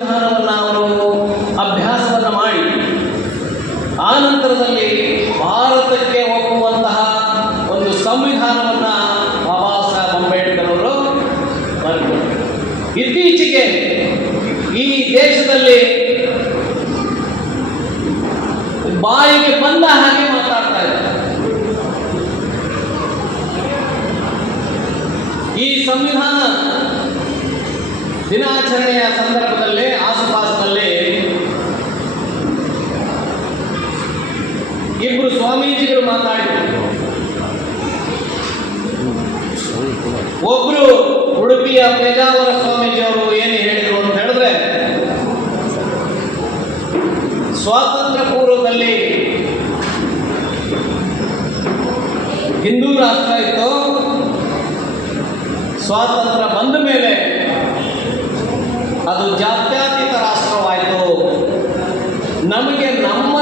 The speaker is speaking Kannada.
ಸಂವಿಧಾನವನ್ನು ಅವರು ಅಭ್ಯಾಸವನ್ನು ಮಾಡಿ ಆ ನಂತರದಲ್ಲಿ ಭಾರತಕ್ಕೆ ಒಪ್ಪುವಂತಹ ಒಂದು ಸಂವಿಧಾನವನ್ನು ಬಾಬಾ ಸಾಹೇಬ್ ಅಂಬೇಡ್ಕರ್ ಅವರು ಬರೆದರು. ಇತ್ತೀಚೆಗೆ ಈ ದೇಶದಲ್ಲಿ ಬಾಯಿಗೆ ಬಂದ ಹಾಗೆ ಮಾತಾಡ್ತಾ ಇದ್ದಾರೆ. ಈ ಸಂವಿಧಾನ ದಿನಾಚರಣೆಯ ಸಂದರ್ಭದಲ್ಲಿ ಆಸುಪಾಸಿನಲ್ಲಿ ಇಬ್ಬರು ಸ್ವಾಮೀಜಿಗಳು ಮಾತಾಡಿದರು. ಒಬ್ರು ಉಡುಪಿಯ ಪೇಜಾವರ ಸ್ವಾಮೀಜಿಯವರು ಏನು ಹೇಳಿದರು ಅಂತ ಹೇಳಿದ್ರೆ, ಸ್ವಾತಂತ್ರ್ಯ ಪೂರ್ವದಲ್ಲಿ ಹಿಂದೂ ರಾಷ್ಟ್ರ ಇತ್ತು, ಸ್ವಾತಂತ್ರ್ಯ ಬಂದ ಮೇಲೆ ಅದು ಜಾತ್ಯತೀತ ರಾಷ್ಟ್ರವಾಯಿತು. ನಮಗೆ ನಮ್ಮ